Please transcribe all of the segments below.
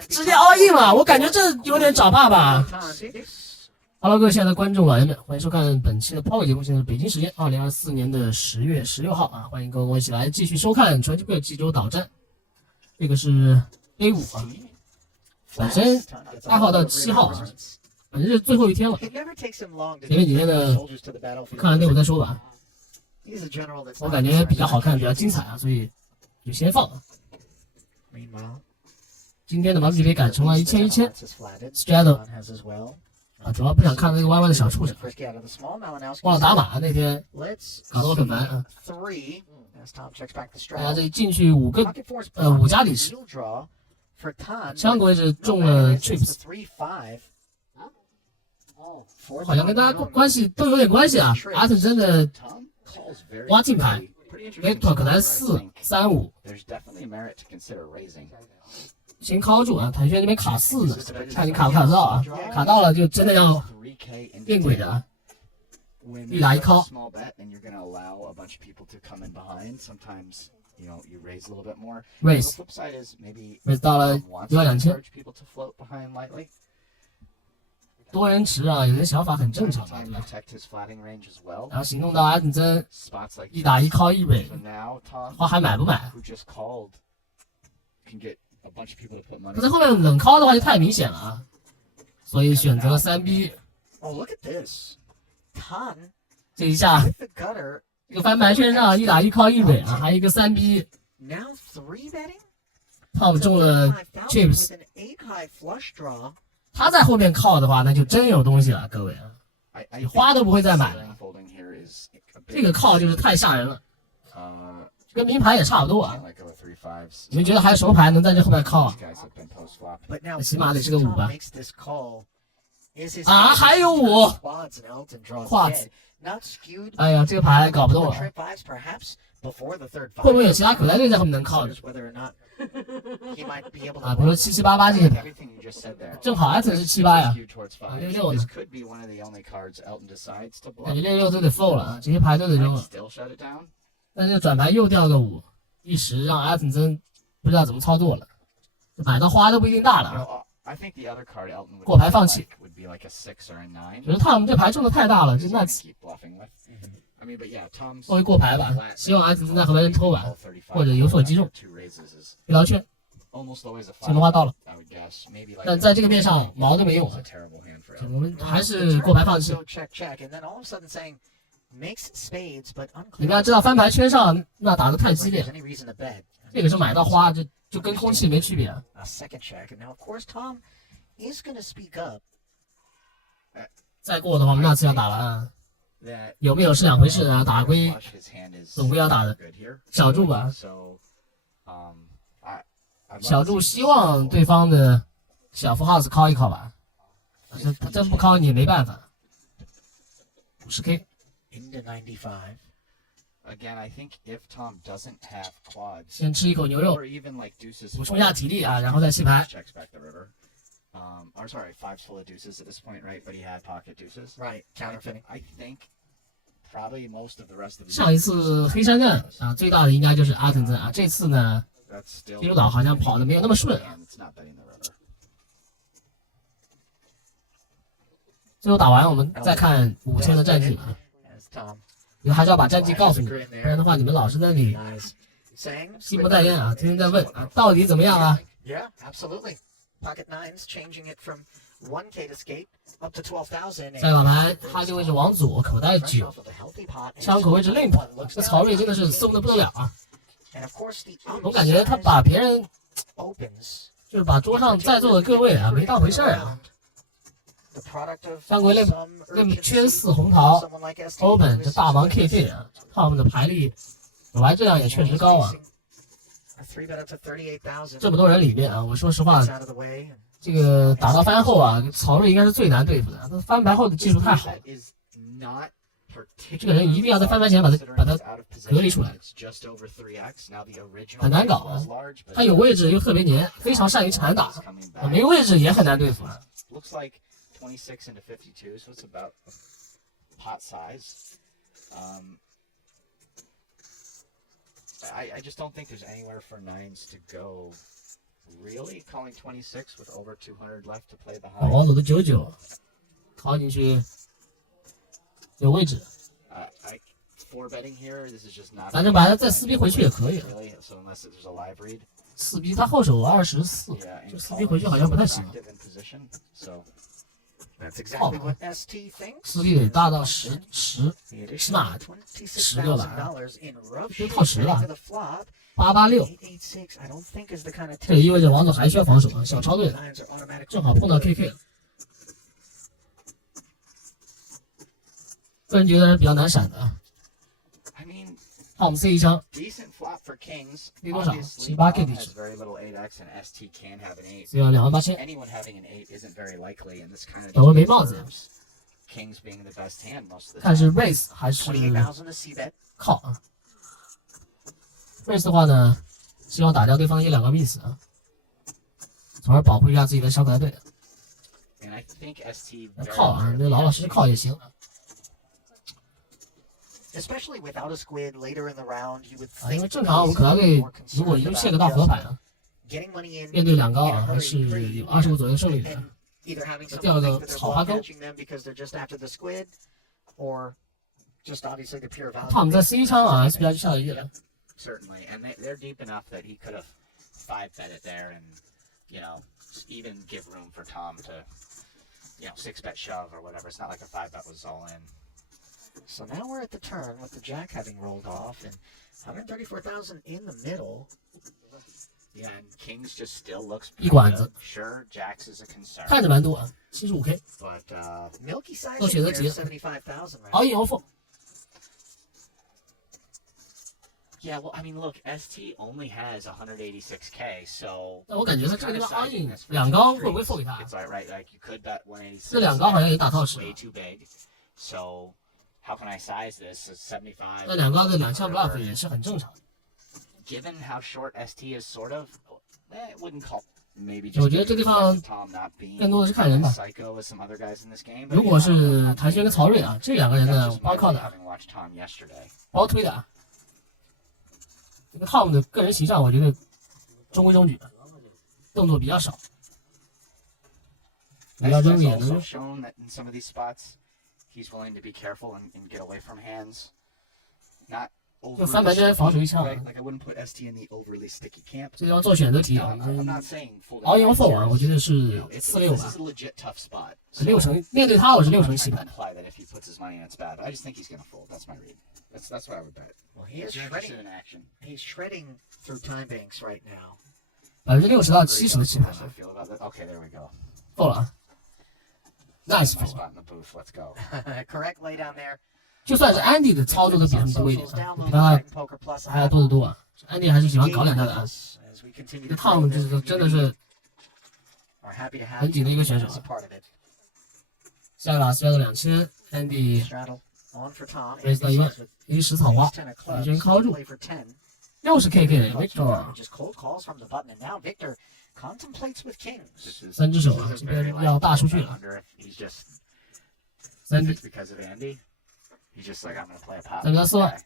直接 all in 了，我感觉这有点找爸爸。Hello， 各位亲爱的观众老爷们，欢迎收看本期的抛伟节目。现在是北京时间2024年的10月16号啊，欢迎跟我一起来继续收看传奇杯济州岛站。这个是 A5 啊，本身8号到7号啊，反正是最后一天了。前面几天的看完队伍再说吧。我感觉比较好看，比较精彩啊，所以就先放。今天的马自杯改成了1000 Straddle 啊，主要不想看那个弯弯的小畜生，忘了打码那天搞得我很烦啊。大家这进去5家里士，枪果位置中了 Trips， 好像跟大家关系都有点关系啊。阿特真的挖进牌 ，Victor 可能4-3-5。先靠住啊！谭轩这边卡4呢，看你卡不卡得到啊？卡到了就真的要变鬼的啊！一打一靠。raise 到了12000，多人池啊，有人小法很正常啊，对吧？然后行动到阿肯真一打一靠一蕊，花还买不买？可是后面冷靠的话就太明显了啊，所以选择了3B。这一下，这个翻牌圈上一打一靠一蕊啊，还有一个3B。Tom 中了 Chips， 他在后面靠的话，那就真有东西了，各位啊，你花都不会再买了。这个靠就是太吓人了。跟名牌也差不多啊，你们觉得还有什么牌能在这后面靠啊？起码得是个5吧。啊，还有5，胯子。哎呀，这个牌搞不动了。会不会有其他口袋队在后面能靠的？啊，比如说7788这些牌，正好 Aton 是78呀，66呢。感觉66都得 fold 了啊，这些牌都得扔了。但是转牌又掉个5，一时让阿肯真不知道怎么操作了，买到花都不一定大了啊。过牌放弃，觉得Tom这牌中的太大了，就那次。作为过牌吧，希望阿肯真在后面偷完或者有所击中。一劳圈，青龙花到了，但在这个面上毛都没用啊，我们还是过牌放弃。你们要知道翻牌圈上那打得太激烈，这个时候买到花就跟空气没区别啊。再过的话，我们那次要打了啊，有没有是两回事啊？打龟总归要打的，小注吧。小注希望对方的小副 house 靠一靠吧，他真不靠你也没办法。50K。先吃一口牛肉，补充一下体力啊，然后再弃牌。上一次黑山镇啊，最大的应该就是阿肯真啊，这次呢，济州岛好像跑的没有那么顺。最后打完，我们再看5000的战绩啊。你们还是要把战绩告诉你，不然的话，你们老是在那里心不在焉啊，天天在问啊，到底怎么样啊？再往盘，哈金位置往左，口袋9，枪口位置limp，这曹睿真的是松的不得了啊！我感觉他把别人，就是把桌上在座的各位啊，没当回事儿啊。上回那圈4红桃 open 这大王 KT 啊，他们的牌力有牌质量也确实高啊。这么多人里面啊，我说实话，这个打到翻后啊，曹睿应该是最难对付的。他翻牌后的技术太好了，这个人一定要在翻牌前把他隔离出来，很难搞啊。他有位置又特别黏，非常善于缠打，没位置也很难对付啊。26 into 52, so it's about pot size. I just don't think there's anywhere for nines to go 王总的99，掏进去有位置。反正把它再撕逼回去也可以。撕逼他后手24，就撕逼回去好像不太行。好吧，撕逼得大到10，起码10个吧，就套10了。886，这也意味着王总还需要防守啊，小超队的，正好碰到 KK 了。个人觉得是比较难闪的啊。好，我们 C 一枪，低多少？78 K 地址，只要28000。本位没帽子呀？看是 raise 还是靠啊 ？raise 的话呢，希望打掉对方1-2个 miss 啊，从而保护一下自己的小可爱队。靠啊，这老老实实靠也行。因为正常我们可爱队如果一路卸个大佛牌啊，面对2高啊，还是有25%左右胜率的。第二个草花钩，他们在 C 枪啊 ，SPR 就下了一个。Certainly, and they're deep enough that he could have 5-bet it there and, even give room for Tom to, 6-bet shove or whatever. It's not like a 5-bet was all in. So now we're at the turn with the jack having rolled off and 134,000 in the middle. Yeah, and Kings just still looks pretty good. Sure, Jacks is a concern. 看着蛮多啊，75K。But Milky Size 都选择急 75,000. All in all four. Yeah, well, I mean, look, ST only has 186K, so. 但我感觉他这个地方 all in 2高会不会 fold 给他？ It's right, like you could bet 186. 这2高好像也打套式。 Way too big, so how can I size this? 75. 那2高的2项 bluff 也是很正常。Given how short ST is, sort of, it wouldn't call. Maybe 我觉得这地方更多的是看人吧。如果是谭轩跟曹睿啊，这2个人呢，包靠的，包推的啊。这个 Tom 的个人形象，我觉得中规中矩，动作比较少，你要扔也能扔。就翻白针防守一枪，这地方做选择题啊，熬赢4玩，我觉得是4-6吧，6成面对他我是6成7%。Well, he's shredding through time banks right now. 60%到70%的棋盘，够了啊 ，nice Correct lay down there. 就算是 Andy 的操作都比他们多一点啊，比他还要多得多啊。Andy 还是喜欢搞2下的啊，这 Tom 就是真的是很紧的一个选手啊。下个拉斯要到2000 ，Andy raise 到1万，10草花，完全靠住，又是 KK Victor， 3只手啊，这边要大数据了，3D。3+4万。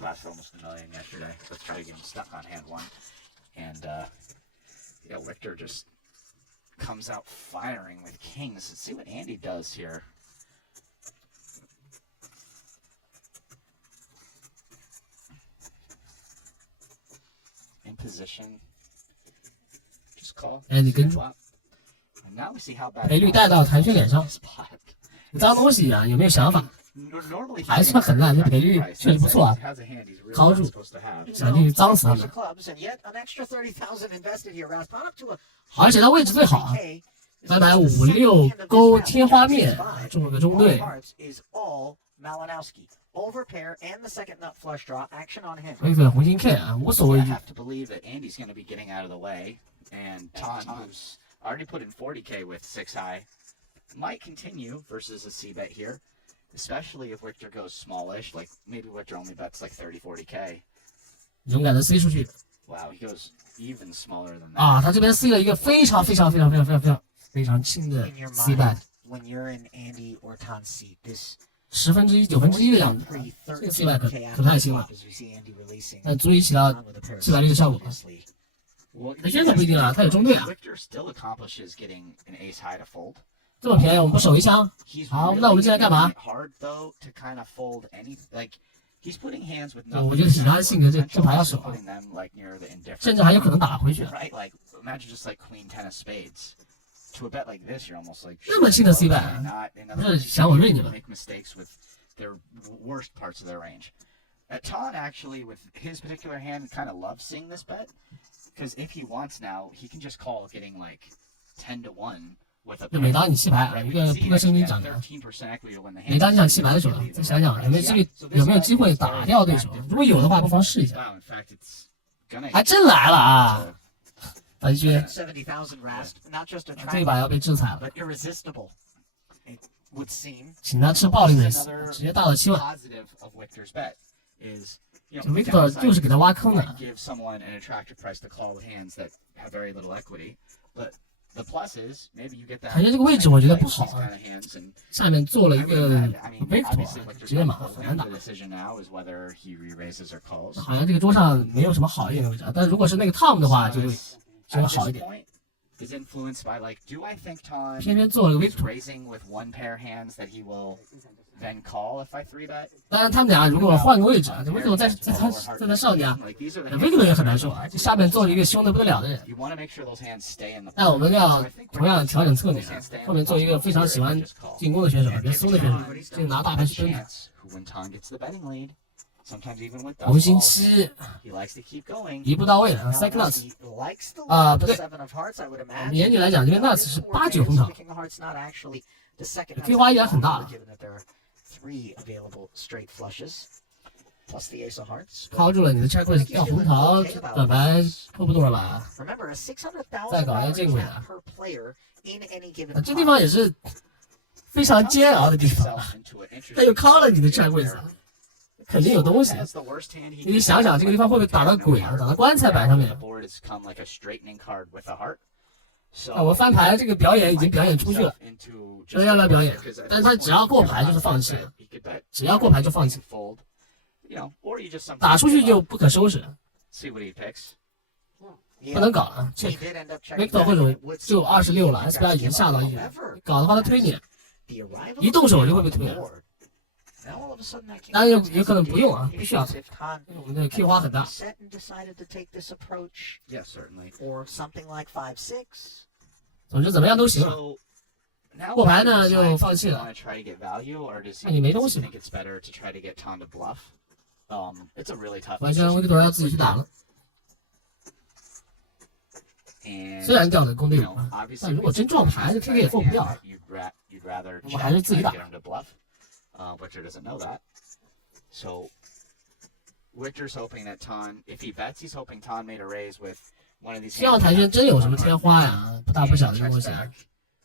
Last almost $1 million yesterday. Let's try to get him stuck on hand 1. And Victor just comes out firing with kings. Let's see what Andy does here. In position. Just call. Andy 跟住。赔率带到谭轩脸上。脏东西啊，有没有想法？还算很烂，这赔率确实不错啊，靠住，想进去脏死他们。而且他位置最好啊，买5-6勾天花面，中了个中队。飞飞红心 K 啊，无所谓。Might continue versus a C-bet here, especially if Victor goes smallish, like maybe Victor only bets like 30-40K. 勇敢的 C 出去。Wow, he goes even smaller than that. 啊，他这边 C 了一个非常轻的 C bet。 When you're in Andy or Tom seat, this 1/10、1/9的样子，这个 C bet 可太轻了，但足以起到700率的效果。Well, 那这可不一定啊，他有中队啊。 Victor still accomplishes getting an ace high to fold. 这么便宜，我们不守一枪？ He's 好， really 那我们进来干嘛？ making it hard though to kind of fold any like he's putting hands with 我 nothing. 觉得以他性格，这 potential, 牌要 he's 守啊， putting them like near the indifferent. 甚至还有可能打回去。 Right? Like imagine just like queen ten of spades. To a bet like this, you're almost like 这么轻的 C shit, 板 not- in 不 other 是 words, 想我瑞你们？ make mistakes with their worst parts of their range. Ton actually with his particular hand kind of loves seeing this bet because if he wants now, he can just call getting like 10-1 with a 就每 pair. 当你弃牌啊， Right? 一 We 个 can 扑 see 克 that 生 he 命 has 讲的， 13% equity when the 每当你想 hand 弃牌的时候，再想想有没有机会打掉对手。如果有的话，不妨试一下。 Wow, in fact, it's gonna 还真来了啊！白居， 70,000 Rast, not just 这一 attractive, 把要被制裁了， but irresistible. It would seem. 请他吃暴力美食，直接大到7万。 positive of Victor's bet is, you 这 know, Victor downside 就是给他挖坑 might 的。 give someone an attractive price to call with hands that have very little equity, but the plus is maybe you get that. 感觉这个位置我觉得不好 these kind of hands, and 下面做了 I 一 would 个 imagine- I mean, Victor， obviously Victor's 直接 not 马很难 folding. 打 The。decision now is whether he re-raises or calls. 好像这个桌上没有什么好一点的位置，但如果是那个 Tom 的话，就会 At 稍微 this 好一点。 point, is influenced by like, do I think Ton 偏偏做了个 is Victor， raising with one pair hands that he will then call if I three bet? 当然他们俩如果换个位置啊，这 Victor 在他上家， Like these are the 那 hands Victor 也很难受啊，这下面坐了一个凶的不得了的人。 you want to make sure those hands stay in the. 但我们要同样调整策略，后面做一个非常喜欢进攻的选手，别松的选手，就拿大牌去蹲他。 Chance who when Ton gets the betting lead, sometimes even with 红心 dust 七 he likes to keep going. 一步到位的 Now, second nuts， he likes the Ah, line of 不对 the seven of hearts, I would 我们 imagine. 严谨来讲，这边 nuts 是8-9红桃， King of hearts not actually the second 可以花一点很大了。 given that there are 3 available straight flushes plus the ace of hearts. 靠住了你的 check raise 掉红桃，短牌扣不动了吧？ Remember, a 600,000 再搞一个见鬼的。 per player in any given 这地方也是非常煎熬的地方， Himself into an 他又 interesting 靠了你的 check raise，肯定有东西。 That's the worst hand he 你得想想这个地方会不会打到鬼啊，打到棺材板上 The 面。 board has come like a straightening card with a heart. So 啊，我翻牌这个表演已经表演出去了， into 这要不要表演？但是他只要过牌就是放弃了， he could bet 只要过牌就放弃， fold, you know, or you just sometimes 打出去 give 就 up, 不可收拾， see what he picks. Yeah, 不能搞了。 he 这 did end up checking Victor back, 或者 but it would 就 seem 26了 you ，SBI 已 guys 经 give 下 up. 到一， However, 搞的话他推你， the arrival 一动手 of 就会被 the 推。 board. Now all of a sudden that king 当然 of hearts 有可能 has 不用啊， issues 必须要 if Ton 我们的 K 花很大， set and decided to take this approach Yeah, certainly. or something like 5-6. 总之怎么样都行了。 So now 过牌 Victor 呢就 decides 放弃 does he 了。 want to try to get value, or does 那你没 he 东西 think it's better to try to get Ton to bluff? It's a really tough 完全 decision. 维克多要自己去打了， And 虽然掉的攻队 you 友 know, 啊， obviously 但如果真撞牌，这 KK 也做不掉。 You'd rather 我还是自己 try 打 to get him to bluff. Victor doesn't know that. So Victor's hoping that Ton, if he bets, he's hoping Ton made a raise with one of these 希望 hands 台 that 轩 have 真有什 one 么 heart 天花呀，不大不 and 小的这 checks 东西 back, 啊，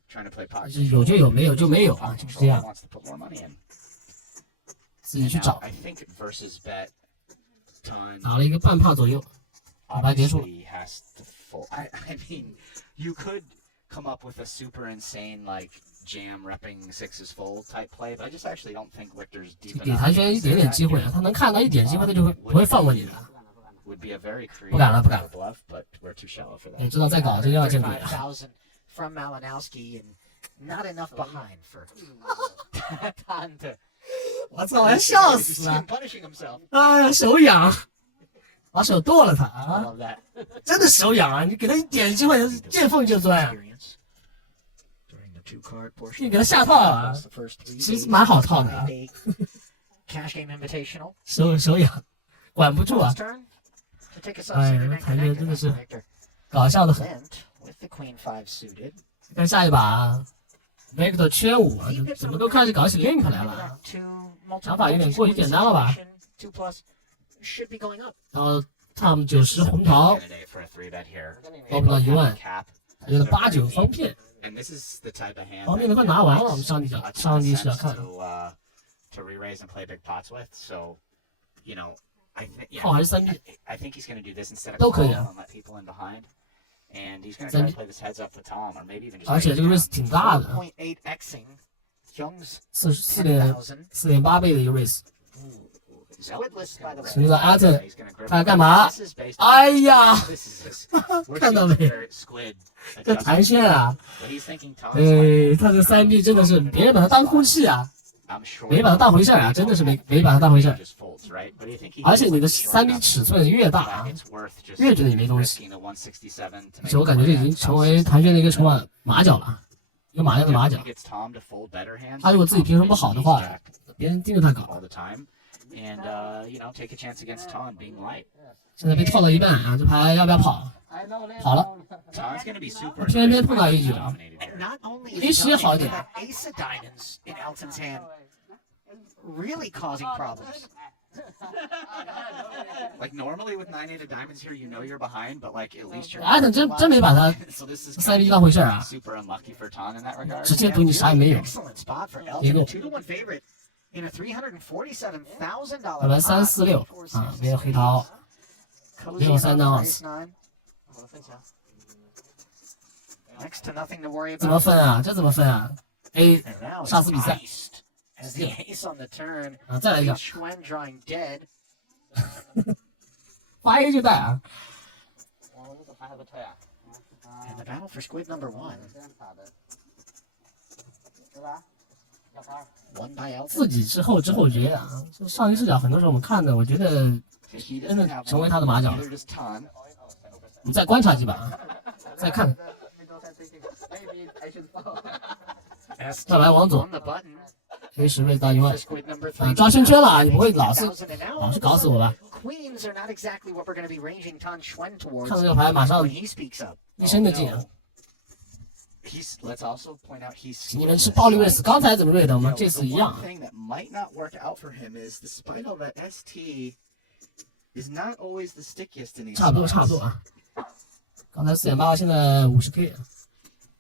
trying to play pocket 就是有就有，没有就没有啊，就是这样， wants to put more money in. 自己 And 去 now 找。 I think versus bet Ton 打了一个半帕左右，打牌结束了。 obviously has to fold. I mean, you could come up with a super insane like jam repping sixes fold type play, but I just actually don't think Victor's deep 给 enough. 台轩一点点机会啊，他能看到一点机会，他就会不会放过你的。 Would be a very creative 不敢了，不敢了。 bluff, but we're too shallow for 你 that. 知道再搞这就要见鬼了。 35,000 from Malinowski and not enough behind for Ton to 我操，我要笑 he's 死了！ punishing himself. 哎呀，手痒，把手剁了他 I 啊！ love that. 真的手痒啊！你给他一点机会，见缝就钻啊！ Experience during the 2-card portion. 你给他下套啊！ That's the first 3其实蛮好套的啊， Cash game invitational. 手痒，管不住啊 Ton's！turn to take a 哎 substitute 呀， and 台面 connect 真的 it. 是 Victor 搞笑的很。 Lent with the queen 5 suited. 看下一把啊 ，Victor 圈5啊，就怎么都开始搞起 limp 来了。 想法有点过于简单了吧？ 2 plus should be going up. 然后 Tom 90红桃， Candidate for a 3-bet here. 高不到1万， Cap. 他觉得8-9方片， And this is the type of hand 方 that 片都快拿完了，我们 makes 上帝 a 想 ton of 上帝是要 sense 看 to re-raise and play big pots with. So, you know, I think 号还是3 币， I think he's going to do this instead of 都可以 calling 啊 and let people in behind. And he's going to try to 3 play this heads up with Tom, or maybe even just 而且这个 raise 挺大的， 4.8xing Young's 4.8 10,000. 倍的一个 raise， Squidless, by the way. 现在阿特 He's gonna grip 他干嘛？ This is based on 哎呀， this is this. We're 看到 seeing 没？ their squid 这 adjust. 弹线啊， What he's thinking Tom's like, 他这3B 真的是别人把它当空气啊， I'm sure 没把它当回事儿啊，真的是没把它当回事儿。 just folds, right? But do you think he 而且你的 feels 3B like 尺寸越大啊， it's worth just 越觉得你没东西。 risking the 167 to 而 make 且我感觉这已经成为谭轩的一个筹码马脚了，一个马亮的马脚。 Gets Tom to fold better hands. 他如果自己平衡不好的话，别人盯着他搞。 all the time, and you know, take a chance against Tom being light. 现在被套到一半啊，这牌要不要跑？跑了， Tom's gonna be super 偏偏碰到一局。 dominated here. Not only is 没时间好一点。 that ace of diamonds in Elton's hand really causing problems. Like normally with 9-8 of diamonds here, you know you're behind, but like at least you're. 艾特真没把他 So this is 3B 当回事儿啊， super unlucky for Tom in that regard. 直接赌你啥也没有。 Excellent spot for 结 Elton, 果 a 2-1 favorite in a $347,000. 本来346啊，没有黑桃， Cozy 6-3 enough 的 for ace nine. Next to nothing to worry 怎么 about. 分啊？这怎么分啊 ？A And now it's 杀死比赛 iced as the ace on the turn. 啊，再来一个， Schwen drawing dead. 发 A 就带啊。 And the battle for squid number one. Won by Elton. 自己之后觉啊，这上帝视角很多时候我们看的，我觉得 He 真的 doesn't have 成为 one, 他的马脚了。 neither does Tom. 我们再观察几把啊，再看。 ST 再来往左 on the button ，A10位到1万 for，squid number 啊， three. 抓圈圈了啊，你不会老是 $10,000 and now 老是搞死我吧？ Queens are not exactly what we're going to be ranging Tan Schwen towards 看到这个牌马上 when he speaks up. 一身的劲啊！ Let's also point out he's. 你们吃暴力瑞斯，刚才怎么瑞的？我们 You know, 这次 the 一 one 样。 thing that might not work out for him is despite all that ST is not always the stickiest in these 差不多 spots. 差不多啊。刚才4.8，现在50K，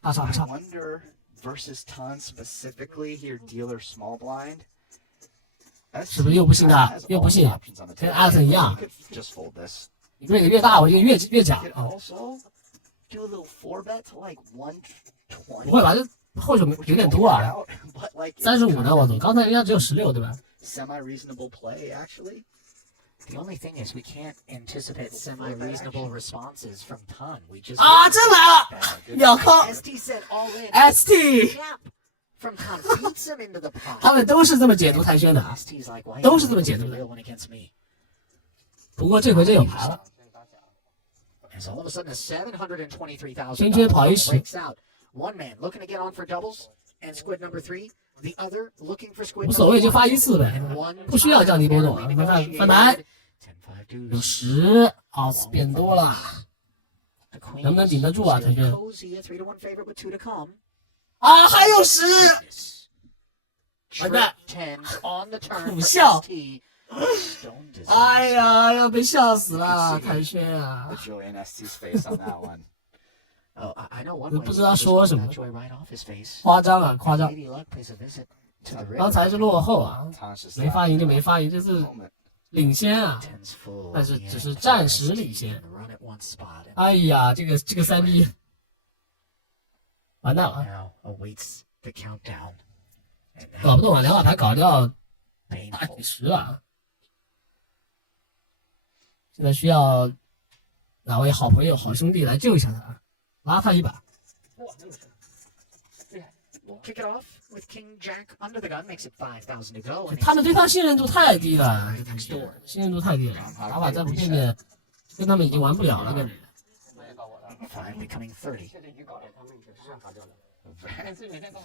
大差不 I 差。 wonder versus Ton specifically here, dealer small blind. 是不是又不信他 has 又不 all 信 the options on the 跟 table. 艾森一样 You could just fold this. 你瑞的越大，我就越假 You could 啊。 also do a little 4-bet to like 120. 不会吧？这后手有点多啊。 But like it's 35 呢， kind 王 of 总，刚才人家只有16，对吧？ semi-reasonable play actually. The only thing is we can't anticipate semi-reasonable responses from Tan. We just 啊，真来了，秒扣 ST said all in. ST， Snap from Tan beats him into the pot. 他们都是这么解读台轩的啊。 ST's like, why 都是这么解读的。 real one against me? 不过这回真有牌了， As all of a sudden a $723,000 圈圈跑一时 breaks out. One man looking to get on for doubles and squid number three. The other looking for squid 无所谓，就 number 发 one. 一次呗 And one，不需要降低波动啊。 time 你们看 negotiated. 翻牌 10-5有 deuce. 10，奥斯变多了 The Queens 能不能顶得住啊 still 台轩 cozy, a 3-1 favorite with 2 to come. 啊，还有10， 完 Trick 蛋 10 on the turn 苦 for 笑 ST. Stone design. 哎呀，要被笑死了，台轩啊 The！Julian ST's face on that one. Oh, I know one 我 way. 不知道 Just 说 pull 什么 that joy right off his face. 夸张啊，夸张！ Lady Luck pays a visit to the 刚 river. 才是落后啊， Tom's just 没发赢就没发赢，这是 moment. 领先啊！ Tens full 但是 in the 只是 end 暂 for 时 ST 领先 in。the run at one spot. 哎呀，这个3B 完蛋了， Now awaits the countdown. And 搞 now 不动啊，2把牌搞掉大 painful. 几十啊！现在需要哪位好朋友、好兄弟来救一下他，拉他一把。 We'll kick it off with King Jack under the gun, makes it 5,000 to go. And 他们对他信任度太低了，信任度太低了，打法再不变变，跟他们已经玩不了了，感觉。 5 becoming 30.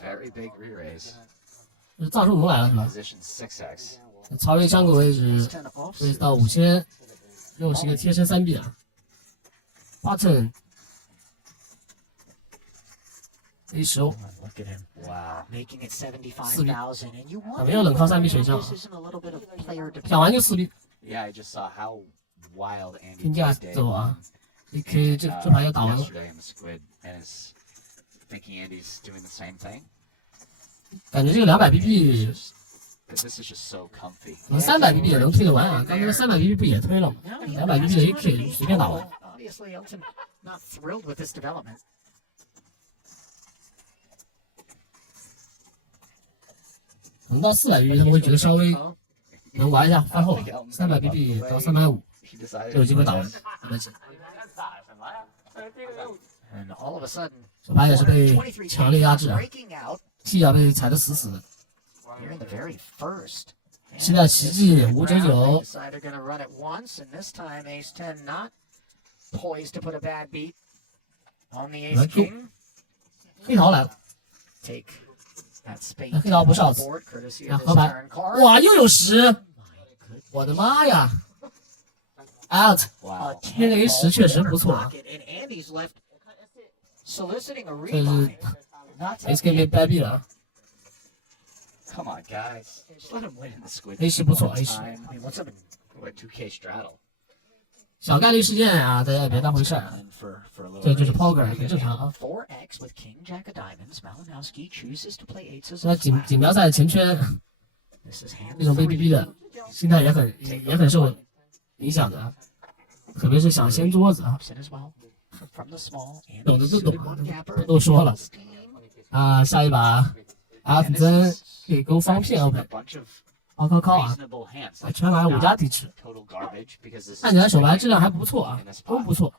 Very big re-raise. 这是藏书奴来了是吧？ Position 6x. 曹睿香果位置 10 off. 位置到5000，又是一个贴身3B 啊。Button A10， Look at him. Wow. Making it 75,000. And you 没有冷靠3B 选项 this isn't a little bit of player 讲完就4B， Yeah, I just saw how wild Andy 评价 played day 走啊 one, ，AK 这牌又打完了， yesterday in the squid and is thinking Andy's doing the same thing. 感觉这个200BB Because this is just so comfy. 可能300BB 也能推得完啊。刚才300BB 不也推了吗？200BB 的 AK 随便打完。 Obviously, Elton not thrilled with this development. 可能到400BB 他们会觉得稍微不能玩一下饭后300 BB 到350，就有机会打完。And all of a sudden, 小白也是被 23强烈压制啊， breaking out 踢脚被踩得死死的。 here in the very first. 期待奇迹And 599 decide they're going to run it once, and this time Ace 10 not poised to put a bad beat on the Ace 来 King. 黑桃来了， Take that spade 黑桃不是 on outs the board, courtesy 然 of 后 this 河牌 turn card. 哇，又有10，我的妈呀 ！out， Wow. 那个 A10确实不错啊， And Andy's left soliciting a 这是 rebuy. Not SK 被掰币了啊 Come on, guys. Just let him win the squid. ，A10不错 A10， I mean, what's up in What 2K straddle? 小概率事件啊，大家也别当回事儿啊， And for a little 这就是 raise. poker 很正常啊。 4x with King Jack of Diamonds? Malinowski chooses to play eights as 那 a 锦 flat. 标赛前圈 This is hand 那种被逼 three. 的心态也很受影响的啊，特别是想掀桌子啊， Option as well. From the small. 懂的都懂 Suited 啊 one gapper. 都说了 Steam. 啊，下一把阿福 And 森 this is 可以勾方片 a open， bunch of 靠啊， reasonable hands. 全来5加底池， Total garbage because this 看起来 is 手牌质量还不错啊，都不错。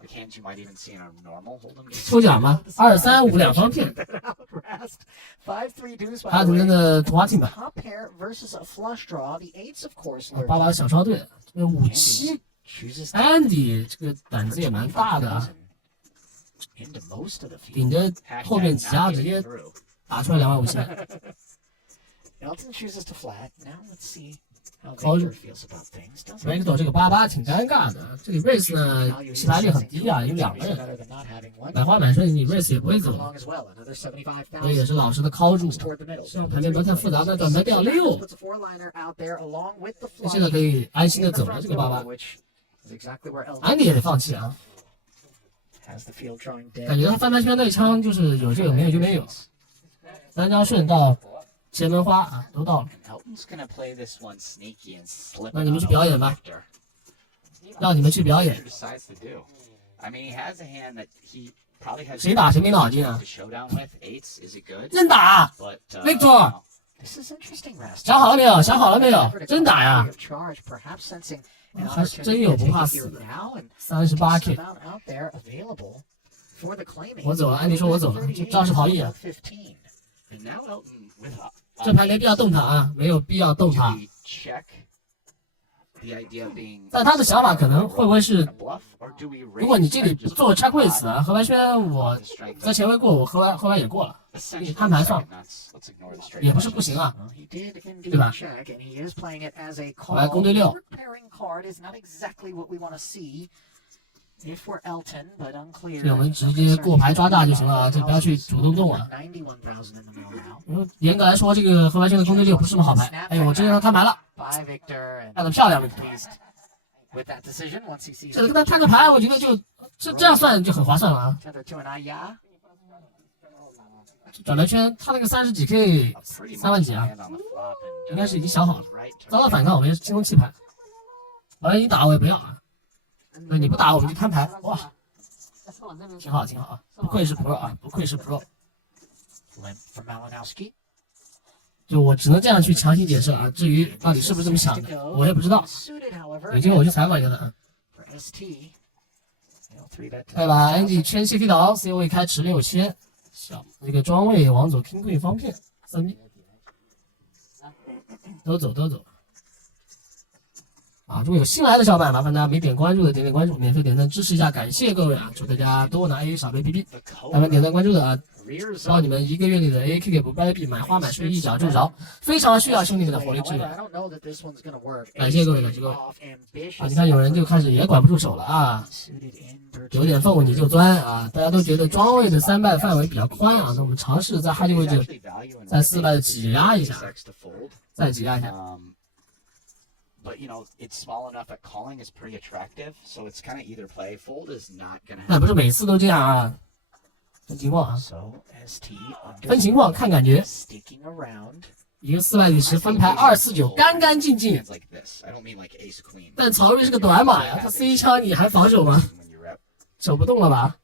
the hands you might even see in a normal hold'em game. 抽奖嘛，2、3、5两方片， Outrast. 5-3 deuce by 阿 the 福森 way. 的土花 team 版， Top pair versus a flush draw. The eights, of course, 八 lurking. 把小超队，这个57 Chooses to Andy 这个胆子也蛮大的啊， into most of the 顶 field. 着后面挤压 Not 直 getting 接 through. 打出来25000。 Elton chooses to flat. Now let's see how Call- Victor feels about things. Doesn't Victor 这个88挺尴尬的，这里 race 呢弃牌率很低啊，有2个人， better than not having one. 买花买顺你 race 也不会走， Along as well. Another 所以也是老实的 call 住。 toward the middle. 这盘面不太复杂，但短牌掉6， Puts a four-liner out there along with the 那现在 flush. 可以安心的 in the 走了 front 这个 row, 88。 which is exactly where Elton 安迪也得放弃啊， has the field drawing dead. 感觉他翻盘圈那一枪就是有就有，没有就没有。3张顺到前门花啊，都到了， Elton's gonna play this one sneaky and slip. 那你们 it 去 on 表 over 演吧， Victor. 让你们去表 What 演 he。decides to do. I mean, he has a hand that he probably has 谁打谁没脑筋啊 to showdown with. Eights, is it good? 真打， But Victor! This is interesting, Rest. 想好了没有？想好了没有？真打呀！ Charge, perhaps sensing an 还是真有不怕死 opportunity 的 now and 38K， amount out there available for the claiming. 我走了，安迪说我走了，这肇事逃逸啊！ 15. and now Elton with a 这盘没必要动他啊，没有必要动 do 他。 we check the idea of being 但他的想法可能会不会是 a，bluff, or do we 如果你这里 raise 不 and 做 just check put raise 啊，河白轩我 the strength 在前卫过，我后来也过了， essentially 摊牌上 second nuts. Let's ignore the straight 也不是 flushes. 不行啊。 Well, he did indeed 对吧？ check, and he is playing it as a 好来 call. 攻对6 Board pairing card is not exactly what we want to see if we're Elton, but unclear. 所以我们直接过牌抓大就行了啊，这不要去主动动啊。 91,000 in the middle now 因为严格来说，这个河白轩的攻对6不是什么好牌。哎呦，我直接让他摊牌了， by Victor, and 干得漂亮，Victor。 pleased with that decision once he sees 这跟他摊个牌，我觉得就这样算就很划算了啊。 tether to an Aya. 转来圈，他那个30几 K A pretty 3万几啊， hand on the flop and 应该是已经想好了。 right to 遭到反抗，我们也是轻松弃牌。完了，你打我也不要啊。那你不打我们就摊牌，哇，挺好挺好啊，不愧是 Pro 啊，不愧是 Pro。 Limp from Malinowski. 就我只能这样去强行解释啊，至于到底是不是这么想的，我也不知道。 Suited, however, 有机会我去采访一下他。 for ST. They'll three bet to 再把 Andy 圈谢飞岛 C 位开池6000，小那个庄位往左 King Queen 方片3B，都走都走。啊，如果有新来的小伙伴，麻烦大家没点关注的点点关注，免费点赞支持一下，感谢各位啊！祝大家多拿 A 少杯 BB， the 麻烦点 cobra 赞关注的啊， rears 帮 up. 你们1个月里的 AAK 给不掰币，买花买税一脚就着，非常需要兄弟们的火力支 However, 援 I don't know that this one's gonna work. 感谢各位感谢各位 Off ambitious 啊！你看有人就开始也管不住手了啊， suited in 有点缝你就钻啊！大家都觉得庄位的3败范围比较宽啊，那我们尝试在 high 位置 Actually value in 在4败挤压一下， sex to fold. 再挤压一下。 But you know, it's small enough that calling is pretty attractive, so it's kind of either play. Fold is not gonna 那 happen. 不是每次都这样啊，分情况啊， So ST 分情况看感觉。 sticking around. 一个4败底池分牌249，干干净净。 Hands like this. I don't mean like ace queen. 但曹睿是个短马呀，他 C 枪你还防守吗？ When you rep. 手不动了吧？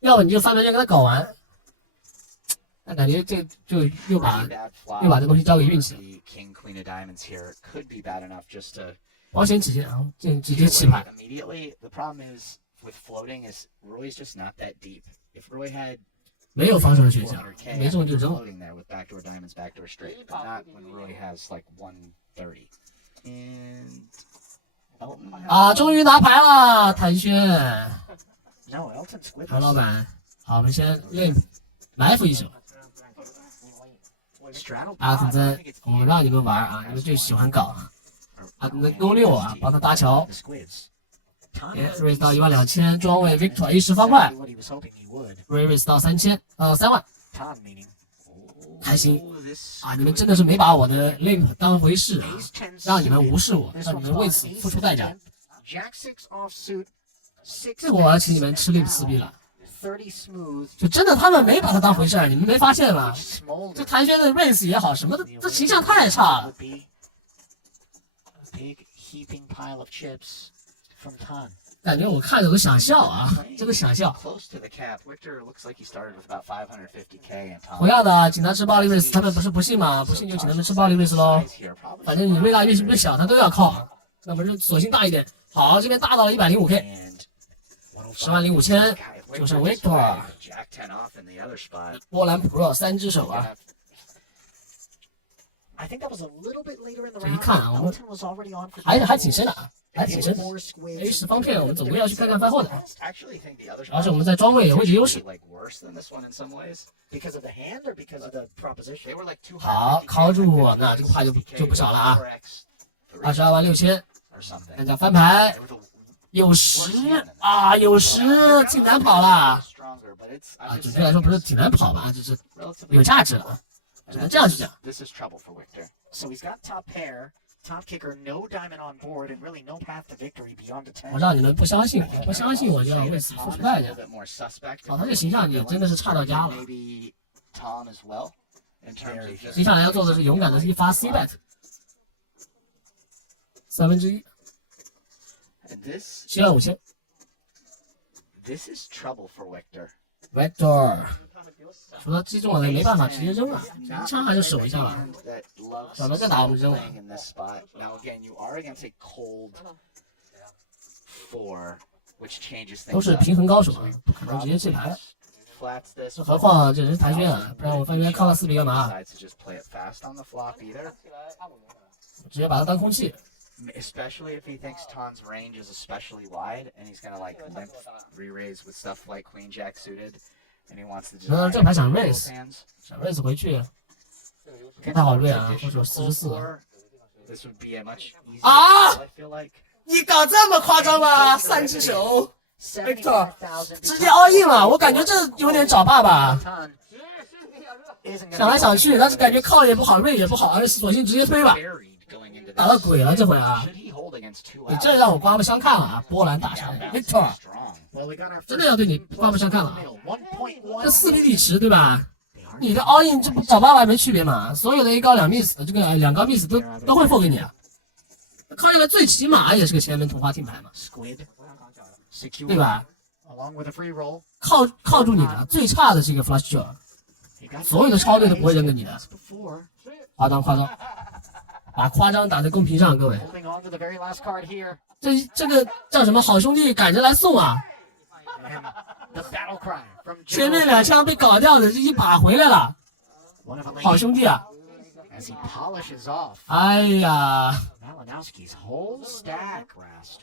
要不你就3盘圈给他搞完。那感觉这就又把 Pretty bad flop. 又把这东西交给运气了。 The king queen of diamonds here could be bad enough just to 保险起见啊，这直接 get 弃 away 牌。 immediately. The problem is with floating is Roy's just not that deep. If Roy had 没有防守的选项， 400k, 没中就扔了。 floating there with backdoor diamonds, backdoor straight, but not when Roy has like 130. And Elton has 啊，终于拿牌了，谭轩， No, Elton Squid. 谭老板。好，我们先练埋伏一手。 Straddle 阿 pot. 肯森，我们让你们玩啊，你们就喜欢搞。阿肯森勾6啊，帮他搭桥。 The Squids. Tom 也 has raise 到12000，庄位 Victor 10方块 exactly what he was hoping he would. ，raise 到3000，3万， Tom meaning 还行 Oh, this 啊！你们真的是没把我的 limp 当回事啊， Ace 10让你们 suited. 无视我， This 让你 one's 们为 called 此 Ace 付出代价。 10, Jack 6 offsuit. 6这个我要请你们吃 limp 撕逼了， 30 smooth. 就真的他们没把他当回事儿，你们没发现吗？ Smolder. 这谭轩的 raise 也好，什么的，这形象太差了。 Would be a big heaping pile of chips from Tom. 感觉我看着都想笑啊，真的想笑。 close to the cap. Victor looks like he started with about 550k and Tom. 同样的啊，请他吃暴力 raise，他们不是不信吗？不信就请他们吃暴力 raise 喽。 Size here, probably 反正你越大越小，他都要靠，那么就索性大一点。好，这边大到了105k， and 10万零5000， God, 就剩 Victor just Victor had Jack 10 off in the other spot. 波兰 Pro 3只手啊。 I think that was a little bit later in the 这一 round. 看啊，我们 Elton was already on for 还挺深的啊，还挺深的。 more squids. A10方片，我们总归要去看看饭后的。 Actually, think the other 主要是我们在装备有位置优势。 like worse than this one in some ways. Because of the hand or because of the proposition? They were like 250k. 好，靠住，那这个牌就不少了啊， 22万6000， or something. 看一下翻牌 They were the 有10啊，有10，挺难跑了 stronger, but it's 啊， I'm 准 just 确来说 saying 不是挺难跑吧，就是 relatively 有价值了，只能这样去讲。 This is trouble for Victor. So he's got top pair, top kicker, no diamond on board, and really no path to victory beyond the 我 10. 让你们不相信我，不相信我就要为此付 Tom 出 is 代 a 价 little。bit more suspect. 哦，他这形象也真的是差到家了。 Maybe Tom as well in terms of just 接下来要做的是勇敢的一发 C bet，1/3， and this 7万5000。 this is trouble for Victor. Vector，除了击中了没办法直接扔了，一枪还是守一下吧。 That loves 咱们再打我们扔了。 playing in this spot. Now again, you are against a cold 4, which changes 都 things 是 up. 平衡高手啊，不可能直接弃牌。 Flats this. 何况这人是谭轩啊，不然我翻边靠了4比干嘛？ Decides to just play it fast on the flop either. 直接把它当空气。 Especially if he thinks Ton's range is especially wide and he's gonna like limp re-raise with stuff like Queen Jack suited, and he wants to just 这牌想 both raise hands. 想 raise 回去，不太好 raise 啊，或者44。 This would be a much easier 啊 call, I feel like. 你搞这么夸张吗？3只手， 75,000. 直接 all in 了，我感觉这有点找爸爸。 Ton isn't gonna 想来想去，但是感觉靠也不好，raise 也不好，而且索性直接飞吧， Buried going into 打到 this. 鬼了这回啊！ Should he hold against 2你 outs? 这让我刮目相看了啊！波兰大神 Victor， Strong. Well, we got our 真的要对你刮目相看了啊！ 1.1. 这4比底池对吧？你的 all in 这不找爸爸没区别嘛？所有的 A 高2 miss，这个2高 miss 都会 fold 给你啊！靠下来最起码也是个前门同花听牌嘛， Squid. Secure. 对吧？ Along with a free roll. 靠住你的，最差的是一个 flush draw， He got 所有的超队都不会扔给你的， before. 夸张，把夸张打在公屏上，各位， Holding on to the very last card here. 这个叫什么好兄弟赶着来送啊！ And the battle cry from 前面 General 2枪被搞掉的，这一把回来了， one of the 好 ladies 兄弟啊！ as he polishes off 哎呀， Malinowski's whole stack rest.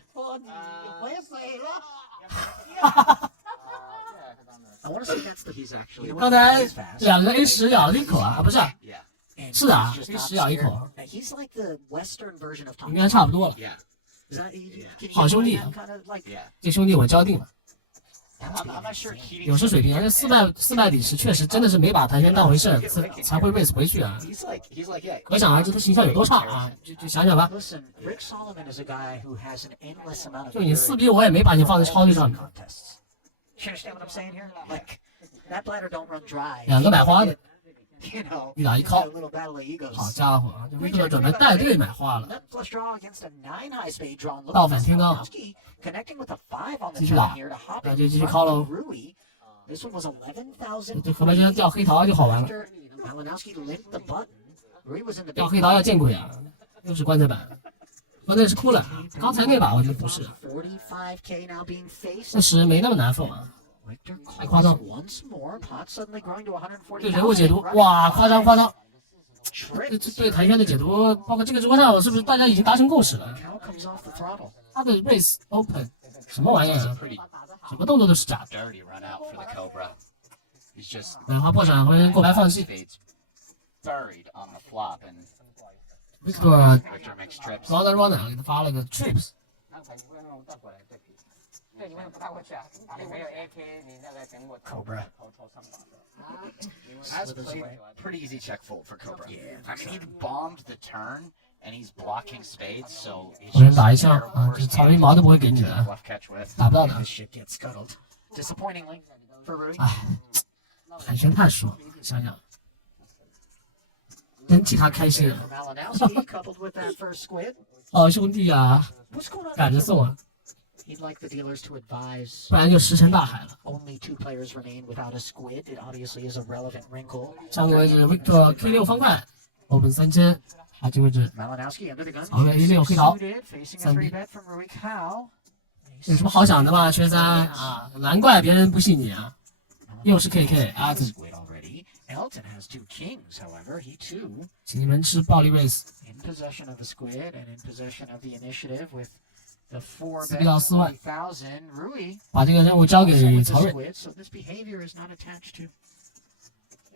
I want to say that's the he's actually 刚才 he's fast. 2个 A10咬了一口啊，不是， Yeah. And 是啊 he's just ，A10 not 咬一 scared. 口， He's like the Western version of Tom. 应该差不多了。 Yeah. Is that, can you 好兄弟。 kind of like Yeah. 这兄弟我交定了， I'm not sure Keating. 有失水平，而且400底池确实真的是没把谭轩当回事儿，才会 raise 回去啊。 He's like, yeah. 可想而知他形象有多差啊！就想想吧， Listen, Rick Solomon is a guy who has an endless amount of 就你 fury 4比我也没把你放在超队上面， contests. You understand what I'm saying here? Like that bladder don't run dry. 2个买花的， You know, 一打一 a 靠， little battle of egos. 好家伙啊！这威克准备带队买花了， Nut flush draw against a 9 high spade drawn. 倒反天罡， Connecting with a 5 on the 继续打 turn here to hop 那 in 就继续 front 靠喽 of Rui. This one was 11,000. 这河白先掉黑桃就好玩了， After Malinowski linked the button, Rui was in the 掉 big 黑桃要见鬼啊！又是棺材板，关键是哭了。刚才那把我觉得不是， 45K now being faced. 确实没那么难受啊。 Victor 太夸张 calls once more. Pot suddenly growing to 对人物解读， 140,000. 哇，夸张夸张！这 Trips. 对台圈的解读，包括这个直播上是不是大家已经达成共识了？ Cow comes off the throttle. 他的 race open 什么玩意 It's 儿 a 啊？ pretty 什么动作都是假的。 dirty run out for the Cobra. He's just 他破产回过牌放弃。 spades buried on the flop, and Victor Victor makes trips. Runner 给他发了个 trips， Cobra. That's played pretty easy check fold for Cobra. I mean, he bombed the turn, and he's blocking spades, so he's 我人 just 打一枪 never 啊， worse 这草 than 莓毛都不会给你 to 的， bluff catch with. 打不到的 This。shit gets scuttled. Disappointingly for Rui. 海旋太爽，想想，真替他开心啊！ Malinowski coupled with that first squid. 哦，兄弟啊， What's going on? 赶着送啊， He'd like the dealers to advise 不然就石沉大海了。 only 2 players remain without a squid. It obviously is a relevant wrinkle. 上个位置 Victor K6方块，open 3000，还这位置 Malinowski under the gun. 好的1-6黑桃 Suited, facing a 3 3 bet from Rui Cow. 有什么好想的吗？缺三啊，难怪别人不信你啊！又是 KK 阿 The 紫， squid already. Elton has 2 kings, however. He too 请你们吃暴力 race， in possession of the squid and in possession of the initiative with the 4 4 bet 到4万 40,000. Rui 把这个任务交 also 给 with the 曹睿。 squid, so this behavior is not attached to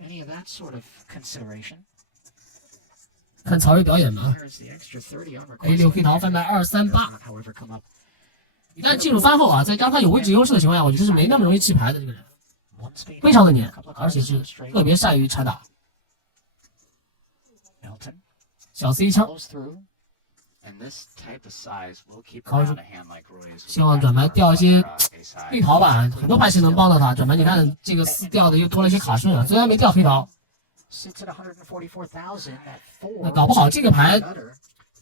any of that sort of consideration. 看曹睿表演吧。 There's the extra 30 on A6 黑桃 request. 翻牌238， Not, however, come up 一旦进入番后啊，再加上他有位置优势的情况下，我觉得是没那么容易弃牌的这个人， 1 spade. 非常的黏 A couple，of 而且 cards 是 straight. 特别善于拆打。 Elton 小 C 枪， follows through. And this type of size will keep Call around a hand like Roy's. 希望转牌掉一些 Ace high. 黑桃吧，很多牌型能帮到他。转牌你看这个4掉的又多了一些卡顺啊，虽然没掉黑桃， Sits at 144,000 at 4. 那搞不好这个牌 Better.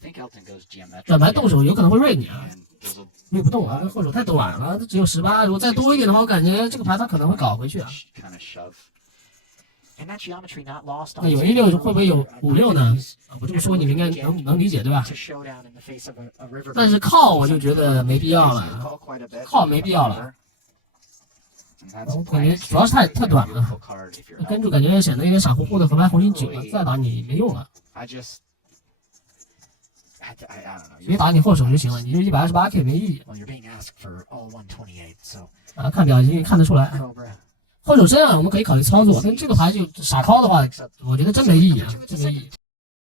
I think Elton goes geometric. 转牌动手有可能会瑞你啊， And there's a 瑞不动啊，这后手太短了，他只有18，如果再多一点的话，我感觉这个牌他可能会搞回去啊。 kind of shove. And that geometry not lost 那 on 有 Zidane. A6会不会有5-6呢？ Keys 啊，我这么说你们应该能理解对吧？ to showdown in the face of a river. 但是靠我就觉得没必要了， Call quite a bit. 靠没必要了。 And that's 我感觉主要是太短了， beautiful card if you're 跟住感觉显得有点傻乎乎的，河牌红心9了，再打你没用了， I just I don't know. 直接打你后手就行了，你就128K 没意义 Well, you're being asked for all 128, so 啊。看表情看得出来， Cobra 后手身啊我们可以考虑操作，但这个牌就傻靠的话，我觉得真没意义啊，真没意义。